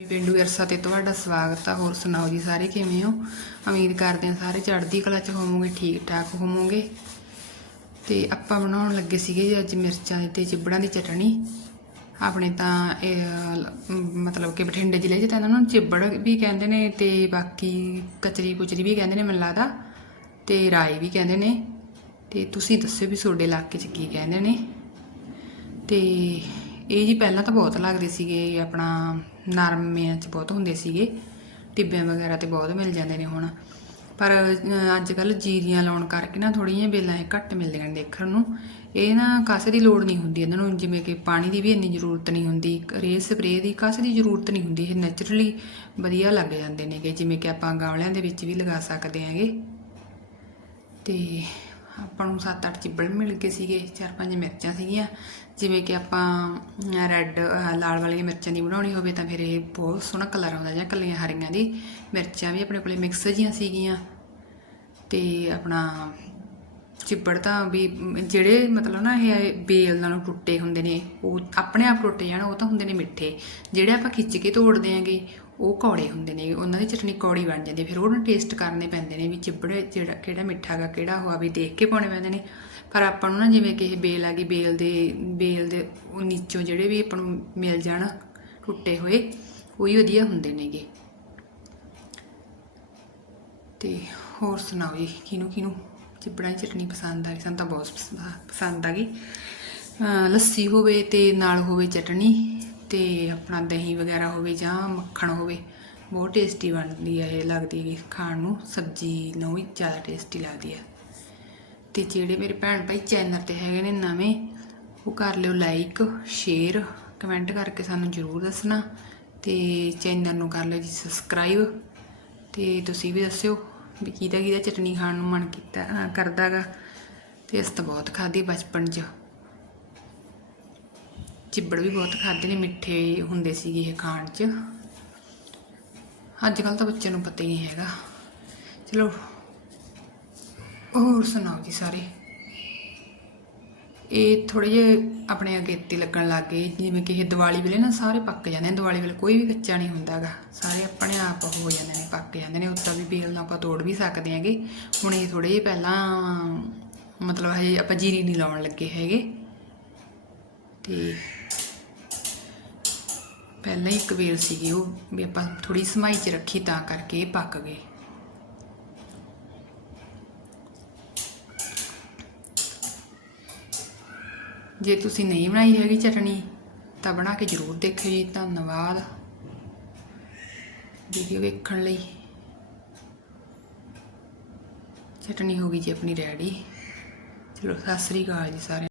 ਪਿੰਡੂ ਵਿਰਸਾ ਤੇ ਤੁਹਾਡਾ ਸਵਾਗਤ ਆ। ਹੋਰ ਸੁਣਾਓ ਜੀ ਸਾਰੇ ਕਿਵੇਂ ਹੋ? ਉਮੀਦ ਕਰਦੇ ਹਾਂ ਸਾਰੇ ਚੜ੍ਹਦੀ ਕਲਾ ਚ ਹੋਵੋਗੇ ਠੀਕ ਠਾਕ ਹੋਵੋਗੇ। ਤੇ ਆਪਾਂ ਬਣਾਉਣ ਲੱਗੇ ਸੀਗੇ ਜੀ ਅੱਜ ਮਿਰਚਾਂ ਦੀ ਤੇ ਚਿਬੜਾਂ ਦੀ ਚਟਣੀ। ਆਪਣੇ ਤਾਂ ਇਹ, ਮਤਲਬ ਕਿ ਬਠਿੰਡੇ ਜ਼ਿਲ੍ਹੇ 'ਚ ਤਾਂ ਇਹਨਾਂ ਨੂੰ ਚਿਬੜ ਵੀ ਕਹਿੰਦੇ ਨੇ ਤੇ ਬਾਕੀ ਕਚਰੀ ਕੁਚਰੀ ਵੀ ਕਹਿੰਦੇ ਨੇ ਮੈਨੂੰ ਲੱਗਦਾ। ਤੇ ਰਾਈ ਵੀ ਕਹਿੰਦੇ ਨੇ। ਤੇ ਤੁਸੀਂ ਦੱਸਿਓ ਵੀ ਤੁਹਾਡੇ ਇਲਾਕੇ 'ਚ ਕੀ ਕਹਿੰਦੇ ਨੇ। ਤੇ ਇਹ ਜੀ ਪਹਿਲਾਂ ਤਾਂ ਬਹੁਤ ਲੱਗਦੇ ਸੀਗੇ ਆਪਣਾ ਨਰਮਿਆਂ 'ਚ ਬਹੁਤ ਹੁੰਦੇ ਸੀਗੇ, ਟਿੱਬਿਆਂ ਵਗੈਰਾ ਤੇ ਬਹੁਤ ਮਿਲ ਜਾਂਦੇ ਨੇ ਹੁਣ। ਪਰ ਅੱਜ ਕੱਲ ਜੀਰੀਆਂ ਲਾਉਣ ਕਰਕੇ ਨਾ ਥੋੜੀਆਂ ਬੇਲਾਂ ਇਹ ਘੱਟ ਮਿਲਦੀਆਂ ਨੇ ਦੇਖਣ ਨੂੰ। ਇਹ ਨਾ ਕਾਸੇ ਦੀ ਲੋੜ ਨਹੀਂ ਹੁੰਦੀ ਇਹਨਾਂ ਨੂੰ, ਜਿਵੇਂ ਕਿ ਪਾਣੀ ਦੀ ਵੀ ਇੰਨੀ ਜ਼ਰੂਰਤ ਨਹੀਂ ਹੁੰਦੀ, ਰੇ, ਸਪਰੇਅ ਦੀ ਕਾਸੇ ਦੀ ਜ਼ਰੂਰਤ ਨਹੀਂ ਹੁੰਦੀ, ਇਹ ਨੇਚਰਲੀ ਵਧੀਆ ਲੱਗ ਜਾਂਦੇ ਨੇਗੇ, ਜਿਵੇਂ ਕਿ ਆਪਾਂ ਗਮਲਿਆਂ ਦੇ ਵਿੱਚ ਵੀ ਲਗਾ ਸਕਦੇ ਹਾਂਗੇ। ਤੇ ਆਪਾਂ ਨੂੰ 7-8 ਚਿੱਬੜ ਮਿਲ ਗਏ ਸੀਗੇ, ਚਾਰ ਪੰਜ ਮਿਰਚਾਂ ਸੀਗੀਆਂ। ਜਿਵੇਂ ਕਿ ਆਪਾਂ ਰੈੱਡ ਲਾਲ ਵਾਲੀਆਂ ਮਿਰਚਾਂ ਦੀ ਬਣਾਉਣੀ ਹੋਵੇ ਤਾਂ ਫਿਰ ਇਹ ਬਹੁਤ ਸੋਹਣਾ ਕਲਰ ਆਉਂਦਾ ਜਾਂ ਕੱਲੀਆਂ ਹਰੀਆਂ ਦੀ ਮਿਰਚਾਂ ਵੀ ਆਪਣੇ ਕੋਲੇ ਮਿਕਸ ਜੀਆਂ ਸੀਗੀਆਂ। ਤੇ ਆਪਣਾ ਚਿੱਬੜ ਤਾਂ ਵੀ, ਜਿਹੜੇ ਮਤਲਬ ਨਾ ਇਹ ਬੇਲ ਨਾਲੋਂ ਟੁੱਟੇ ਹੁੰਦੇ ਨੇ, ਉਹ ਆਪਣੇ ਆਪ ਟੁੱਟ ਜਾਣ, ਉਹ ਤਾਂ ਹੁੰਦੇ ਨੇ ਮਿੱਠੇ। ਜਿਹੜੇ ਆਪਾਂ ਖਿੱਚ ਕੇ ਤੋੜਦੇ ਆਂਗੇ ਉਹ ਕੌੜੇ ਹੁੰਦੇ ਨੇ, ਉਹਨਾਂ ਦੀ ਚਟਨੀ ਕੌੜੀ ਬਣ ਜਾਂਦੀ ਹੈ। ਫਿਰ ਉਹਨੂੰ ਟੇਸਟ ਕਰਨੇ ਪੈਂਦੇ ਨੇ ਵੀ ਚਿੱਬੜ ਜਿਹੜਾ, ਕਿਹੜਾ ਮਿੱਠਾ ਗਾ, ਕਿਹੜਾ ਹੋਆ ਵੀ ਦੇਖ ਕੇ ਪਾਉਣੇ ਪੈਂਦੇ ਨੇ। ਪਰ ਆਪਾਂ ਨੂੰ ਨਾ ਜਿਵੇਂ ਕਿ ਇਹ ਬੇਲ ਆ ਗਈ, ਬੇਲ ਦੇ ਬੇਲ ਦੇ ਉਹ ਨੀਚੋਂ ਜਿਹੜੇ ਵੀ ਆਪਾਂ ਨੂੰ ਮਿਲ ਜਾਣ, ਟੁੱਟੇ ਹੋਏ, ਉਹੀ ਵਧੀਆ ਹੁੰਦੇ ਨੇਗੇ। ਤੇ ਹੋਰ ਸੁਣਾਓ ਜੀ, ਕਿਹਨੂੰ ਕਿਹਨੂੰ ਚਿਬੜਾਂ ਦੀ ਚਟਨੀ ਪਸੰਦ ਆ ਗਈ? ਸਾਨੂੰ ਤਾਂ ਬਹੁਤ ਪਸੰਦ ਆ ਗਈ। ਲੱਸੀ ਹੋਵੇ ਤੇ ਨਾਲ ਹੋਵੇ ਚਟਨੀ। ਤੇ ਆਪਣਾ ਦਹੀਂ ਵਗੈਰਾ ਹੋਵੇ ਜਾਂ ਮੱਖਣ ਹੋਵੇ, ਬਹੁਤ ਟੇਸਟੀ ਬਣਦੀ ਹੈ ਇਹ ਲੱਗਦੀ ਹੈ ਖਾਣ ਨੂੰ ਸਬਜ਼ੀ ਨੂੰ ਵੀ ਜ਼ਿਆਦਾ ਟੇਸਟੀ ਲੱਗਦੀ ਹੈ ਤੇ ਜਿਹੜੇ ਮੇਰੇ ਭੈਣ ਭਾਈ ਚੈਨਲ ਤੇ ਹੈਗੇ ਨੇ ਨਵੇਂ, ਉਹ ਕਰ ਲਿਓ ਲਾਈਕ ਸ਼ੇਅਰ ਕਮੈਂਟ ਕਰਕੇ ਸਾਨੂੰ ਜਰੂਰ ਦੱਸਣਾ ਤੇ ਚੈਨਲ ਨੂੰ ਕਰ ਲਿਓ ਜੀ ਸਬਸਕ੍ਰਾਈਬ ਤੇ ਤੁਸੀਂ ਵੀ ਦੱਸਿਓ ਵੀ ਕਿਹਦਾ ਕਿਹਦਾ ਚਟਨੀ ਖਾਣ ਨੂੰ ਮਨ ਕੀਤਾ, ਅਹ ਕਰਦਾਗਾ। ਤੇ ਇਸ ਤਾਂ ਬਹੁਤ ਖਾਧੀ ਬਚਪਨ 'ਚ। ਚਿੱਬੜ ਵੀ ਬਹੁਤ ਖਾਦੇ ਨੇ, ਮਿੱਠੇ ਹੁੰਦੇ ਸੀਗੇ ਇਹ ਖਾਣ 'ਚ। ਅੱਜ ਕੱਲ ਤਾਂ ਬੱਚਿਆਂ ਨੂੰ ਪਤਾ ਹੀ ਨਹੀਂ ਹੈਗਾ। ਚਲੋ, ਹੋਰ ਸੁਣਾਓ ਜੀ ਸਾਰੇ? ਇਹ ਥੋੜੇ ਜਿਹੇ ਆਪਣੇ ਅਗੇਤੇ ਲੱਗਣ ਲੱਗ ਗਏ, ਜਿਵੇਂ ਕਿ ਇਹ ਦੀਵਾਲੀ ਵੇਲੇ ਨਾ ਸਾਰੇ ਪੱਕ ਜਾਂਦੇ ਨੇ, ਦੀਵਾਲੀ ਵੇਲੇ ਕੋਈ ਵੀ ਕੱਚਾ ਨਹੀਂ ਹੁੰਦਾਗਾ ਸਾਰੇ ਆਪਣੇ ਆਪ ਹੋ ਜਾਂਦੇ ਨੇ, ਪੱਕ ਜਾਂਦੇ ਨੇ ਉੱਤਾਂ ਵੀ ਬੇਲ ਨਾਲ ਆਪਾਂ ਤੋੜ ਵੀ ਸਕਦੇ ਹਾਂਗੇ। ਹੁਣ ਇਹ ਥੋੜੇ ਜਿਹੇ ਪਹਿਲਾਂ, ਮਤਲਬ ਹਜੇ ਆਪਾਂ ਜੀਰੀ ਨਹੀਂ ਲਾਉਣ ਲੱਗੇ ਹੈਗੇ। ਤੇ ਪਹਿਲਾਂ ਹੀ ਇੱਕ ਵੇਲ ਸੀਗੀ ਉਹ ਵੀ ਆਪਾਂ ਥੋੜੀ ਸਮਾਈ 'ਚ ਰੱਖੀ ਤਾਂ ਕਰਕੇ ਇਹ ਪੱਕ ਗਏ। ਜੇ ਤੁਸੀਂ ਨਹੀਂ ਬਣਾਈ ਹੈਗੀ ਚਟਣੀ, ਤਾਂ ਬਣਾ ਕੇ ਜ਼ਰੂਰ ਦੇਖਿਓ ਜੀ, ਧੰਨਵਾਦ। ਵੀਡੀਓ ਵੇਖਣ ਲਈ। ਚਟਣੀ ਹੋ ਗਈ ਜੀ ਆਪਣੀ ਰੈਡੀ। ਚਲੋ, ਸਤਿ ਸ੍ਰੀ ਅਕਾਲ ਜੀ ਸਾਰਿਆਂ